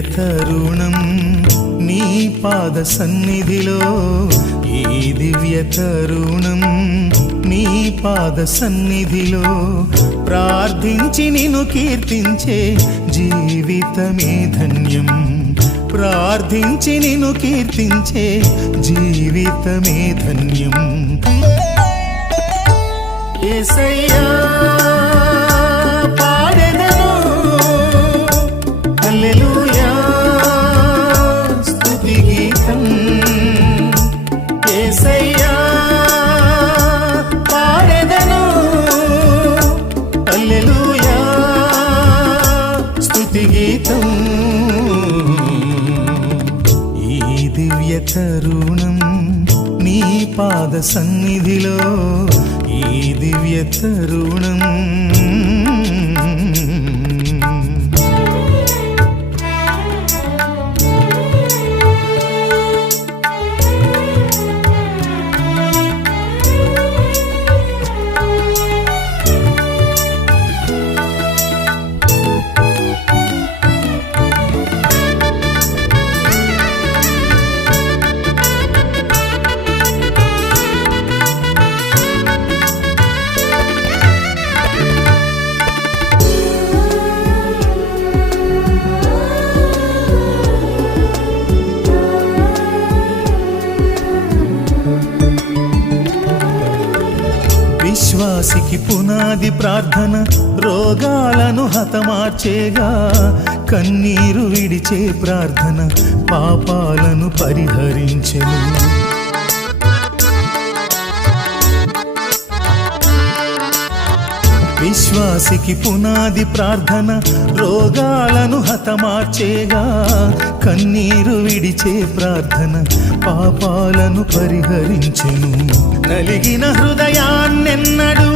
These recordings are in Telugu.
తరుణం నీ పాద సన్నిధిలో ఈ దివ్య తరుణం నీ పాద సన్నిధిలో ప్రార్థించి నిన్ను కీర్తించే జీవితమే ధన్యం. ప్రార్థించి నిన్ను కీర్తించే జీవితమే ధన్యం. ఏసయ్యా సన్నిధిలో ఈ దివ్య తరుణం. నాది ప్రార్థన రోగాలను హతమార్చేగా కన్నీరు విడిచే ప్రార్థన పాపాలను పరిహరించెను. విశ్వాసికి పునాది ప్రార్థన రోగాలను హతమార్చేగా కన్నీరు విడిచే ప్రార్థన పాపాలను పరిహరించెను. నలిగిన హృదయాన్నెన్నడు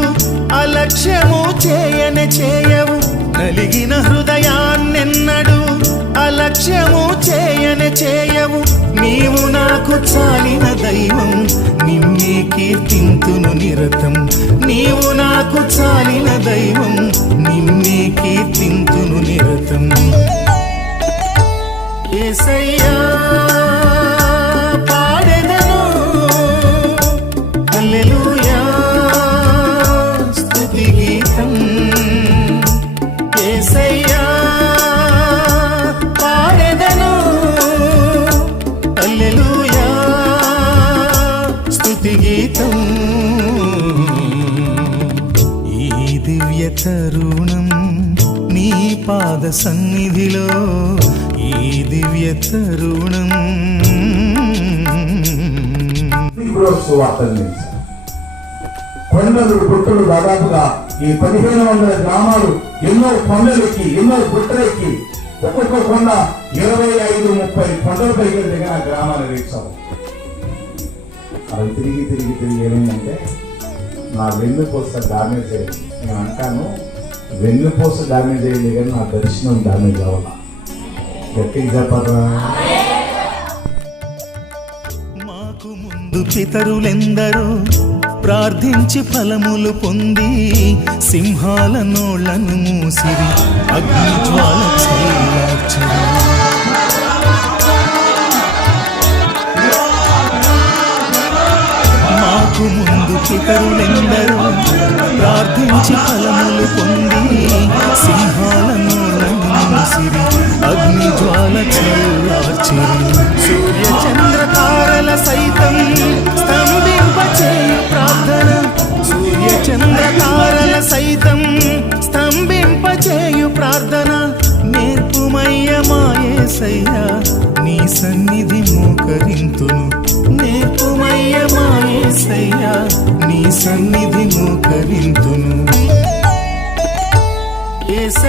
అలక్ష్యము చేయని చేయవు. నలిగిన హృదయాన్నెన్నడు అలక్ష్యము చేయని చేయవు. నీవు నాకు చాలిన దైవం నిన్నే కీర్తింతును నిరతం. నీవు నాకు చాలిన దైవం దినం నీ పాద సన్నిధిలో ఈ దివ్య తరుణం. కొండలు గుట్టలు దాదాపుగా ఈ పదిహేను వందల గ్రామాలు ఎన్నో కొండలెక్కి ఎన్నో గుట్టలెక్కి ఒక్కొక్క కొండ ఇరవై ఐదు ముప్పై కొండల పైకి దిగిన గ్రామాలు రీచ్ అవి తిరిగి తిరిగి తిరిగి ఏమైందంటే నా వెన్నుకొస్త డామేజ్ అయింది నేను అంటాను వెన్నుపూస డ్యామేజ్ అయింది కానీ నా దర్శనం డ్యామేజ్ అవ్వాల? గట్టిగా చెప్పరా? మాకు ముందు పితరులెందరూ ప్రార్థించి ఫలములు పొంది సింహాల నోళ్ళను మూసిరి అగ్నిజ్వాల చల్లార్చిరి ముందు ప్రార్థించి ఫలములు పొంది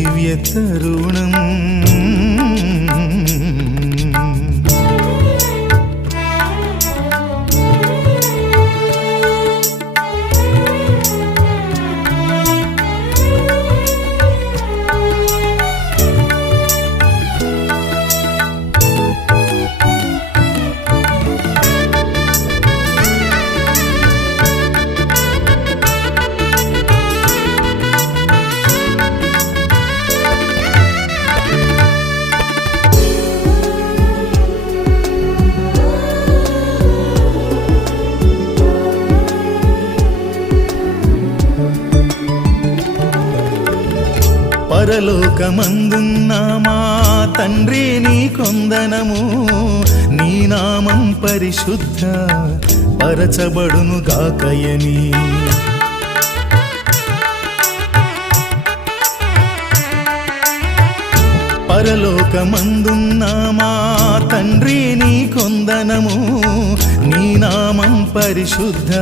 ఈ దివ్య పరలోకమందున్న మా తండ్రి నీ కొందనము నీ నామం పరిశుద్ధ పరచబడును గాకయని. పరలోకమందున్న మా తండ్రి నీ కొందనము నీ నామం పరిశుద్ధ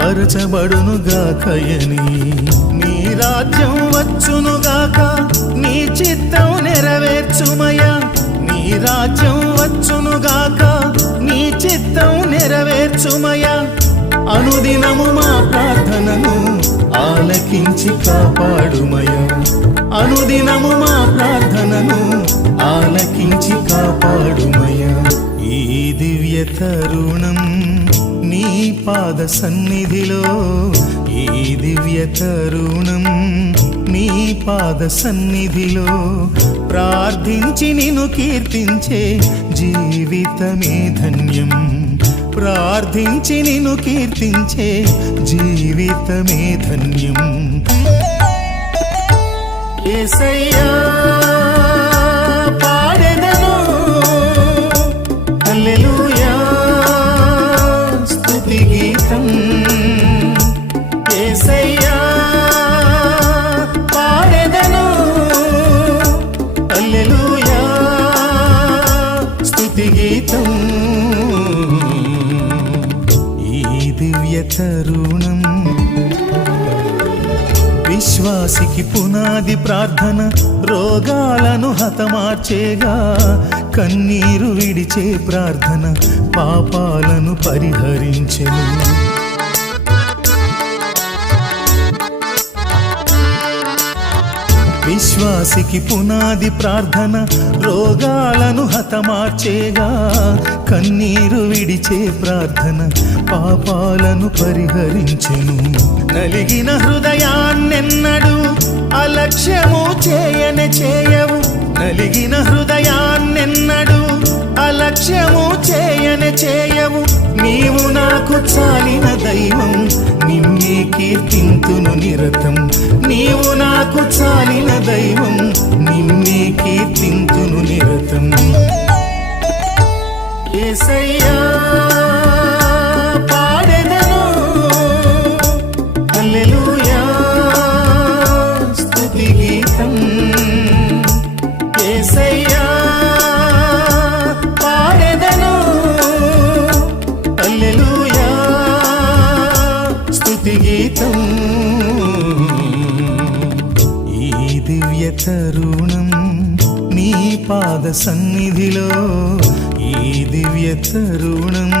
పరచబడును గాకయని. రాజ్యం వచ్చునుగాక నీ చిత్తం నెరవేర్చుమయ్యా. నీ రాజ్యం వచ్చునుగాక నీ చిత్తం నెరవేర్చుమయ్యా. అనుదినము మా ప్రార్థనను ఆలకించి కాపాడుమయ్యా. అనుదినము మా ప్రార్థనను ఆలకించి కాపాడుమయ్యా. ఈ దివ్య తరుణం పాద సన్నిధిలో ఈ దివ్య తరుణం నీ పాద సన్నిధిలో ప్రార్థించి నిన్ను కీర్తించే జీవితమే ధన్యం. ప్రార్థించి నిన్ను కీర్తించే జీవితమే ధన్యం. ఏసయ్యా. ప్రార్థన రోగాలను హతమార్చేగా కన్నీరు విడిచే ప్రార్థన పాపాలను పరిహరించెను. విశ్వాసికి పునాది ప్రార్థన రోగాలను హతమార్చేగా కన్నీరు విడిచే ప్రార్థన పాపాలను పరిహరించెను. నలిగిన హృదయాన్నెన్నడు అలక్ష్యము చేయని చేయవు. నలిగిన హృదయాన్నెన్నడు అలక్ష్యము చేయని చేయవు. నీవు నాకు చాలిన దైవం నిన్నే కీర్తింతును నిరతం. నీవు నాకు చాలిన దైవం నిన్నే కీర్తింతును నిరతం. ఏసయ్యా! తరుణం నీ పాద సన్నిధిలో ఈ దివ్య తరుణం.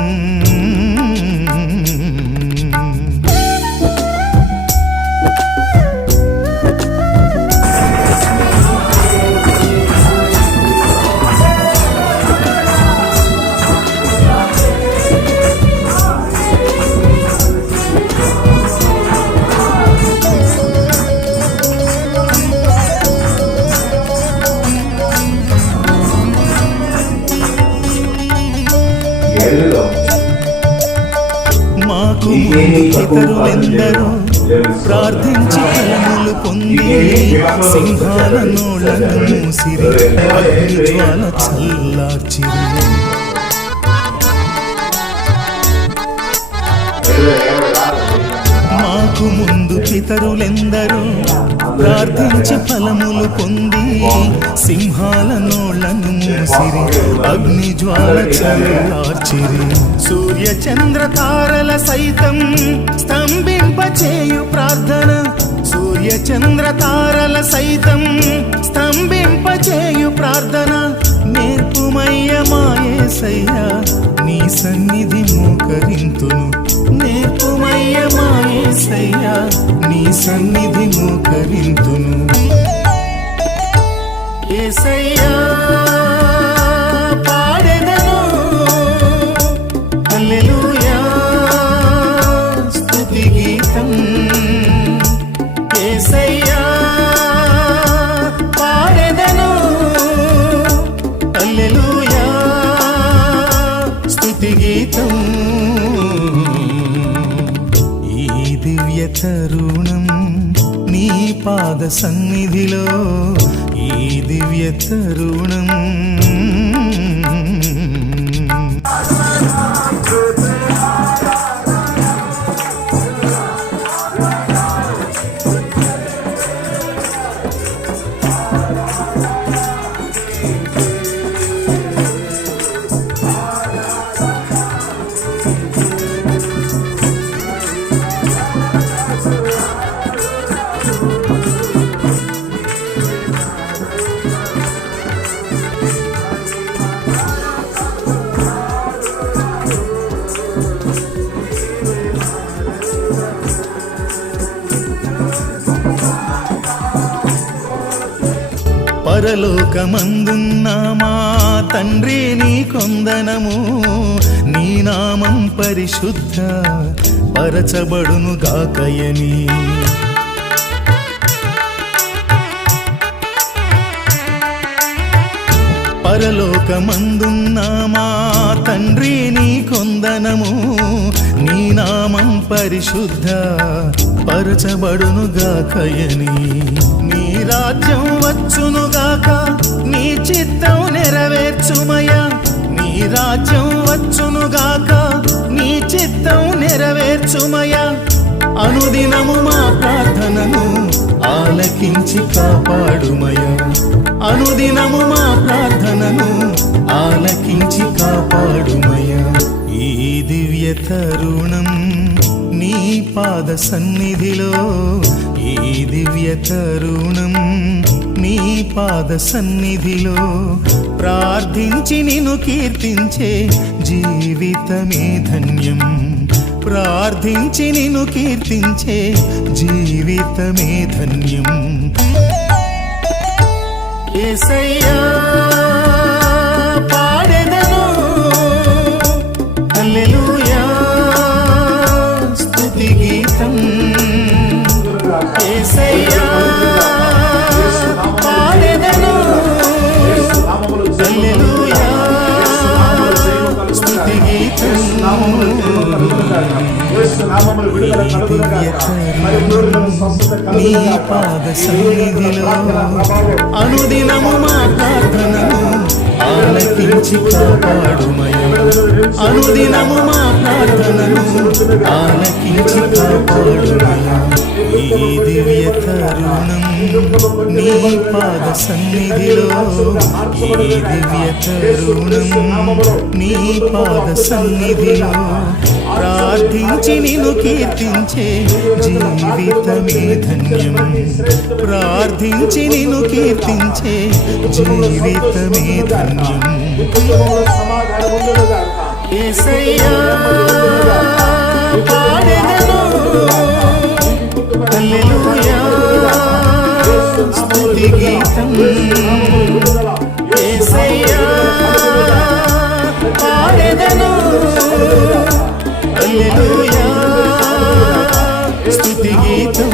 జ్వాల మాకు ముందు పితరులెందరూ ప్రార్థించి ఫలములు పొంది సింహాల నోళ్ళను మూసిరి అగ్ని జ్వాల చల్లార్చిరి సూర్య చంద్ర తారల సైతం స్తంభింపచేయు ప్రార్థన సూర్య తారల సైతం స్తంభింపచేయు ప్రార్థన. నేర్పుమయ్య మాయేసయ్యా నీ సన్నిధి మోకరింతును. నేర్పుమయ్య మాయేసయ్యా నీ సన్నిధి మోకరింతును. ఏసయ్యా తరుణం నీ పాద సన్నిధిలో ఈ దివ్య తరుణం. పరలోకమందున్న మా తండ్రి నీ కొందనము నీ నామం పరిశుద్ధ పరచబడును గాకయని. పరలోకమందున్న మా తండ్రి నీ కొందనము నీ నామం పరిశుద్ధ పరచబడును గాకయని. నీ రాజ్యం వచ్చునుగాక నీ చిత్తం నెరవేర్చుమయ్యా. నీ రాజ్యం వచ్చునుగాక నీ చిత్తం నెరవేర్చుమయ్యా. అనుదినము మా ప్రార్థనను ఆలకించి కాపాడుమయ్యా. అనుదినము మా ప్రార్థనను ఆలకించి కాపాడుమయ్యా. ఈ దివ్య తరుణం నీ పాద సన్నిధిలో ఈ దివ్య తరుణం నీ పాద సన్నిధిలో ప్రార్థించి నిన్ను కీర్తించే జీవితమే ధన్యం. ప్రార్థించి నిన్ను కీర్తించే జీవితమే ధన్యం. ఏసయ్యా పాడెదను. హల్లెలూయా. ఏసయ్యా పాడెదను. హల్లెలూయా స్తుతి గీతం. నీ పాద సన్నిధిలో అనుదినము మా ప్రార్థనము ఆలకించి కాపాడుమయ అనుదినము మా ప్రార్థనను ఆలకించి కాపాడుమయ ఈ దివ్య తరుణం నీ పాద సన్నిధిలో. ఈ దివ్య తరుణం నీ పాద సన్నిధిలో. ప్రార్థించి నిన్ను కీర్తించే జీవితమే ధన్యం. ప్రార్థించి నిన్ను కీర్తించే జీవితమే ధన్యం. స్తుతి గీతం. ఏసయ్యా పాడెదను. హల్లెలూయా స్తుతి గీతం.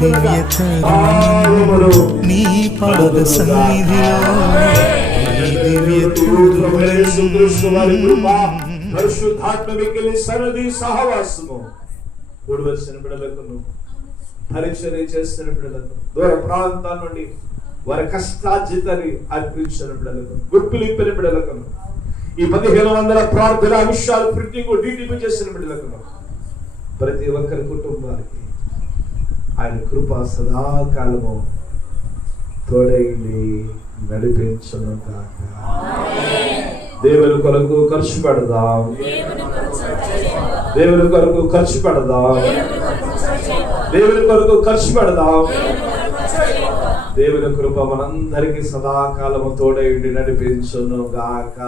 దివ్య తరుణం పాద సన్నిధిలో ఈ దివ్య తరుణం పరిశుద్ధాత్మ మిగిలిన సన్నది సహవాసము. కూడవలసిన బిడలకు పరిచర్య చేసిన బిడలకు దూర ప్రాంతాల నుండి వారి కష్టార్జితని అర్పించిన బిడలకు గుర్తులిప్పిన బిడలకు ఈ పదిహేను వందల ప్రార్థన అంశాలు ప్రింటింగ్ డీటీపీ చేసిన బిడలకు ప్రతి ఒక్కరి కుటుంబానికి ఆయన కృప సదాకాలము. తోడైండి నడిపించను కాక దేవుని కొరకు ఖర్చు పెడదాం. దేవుని కొరకు ఖర్చు పెడదాం. దేవుని కొరకు ఖర్చు పెడదాం. దేవుని కృప మనందరికీ సదాకాలము తోడైండి నడిపించును గాక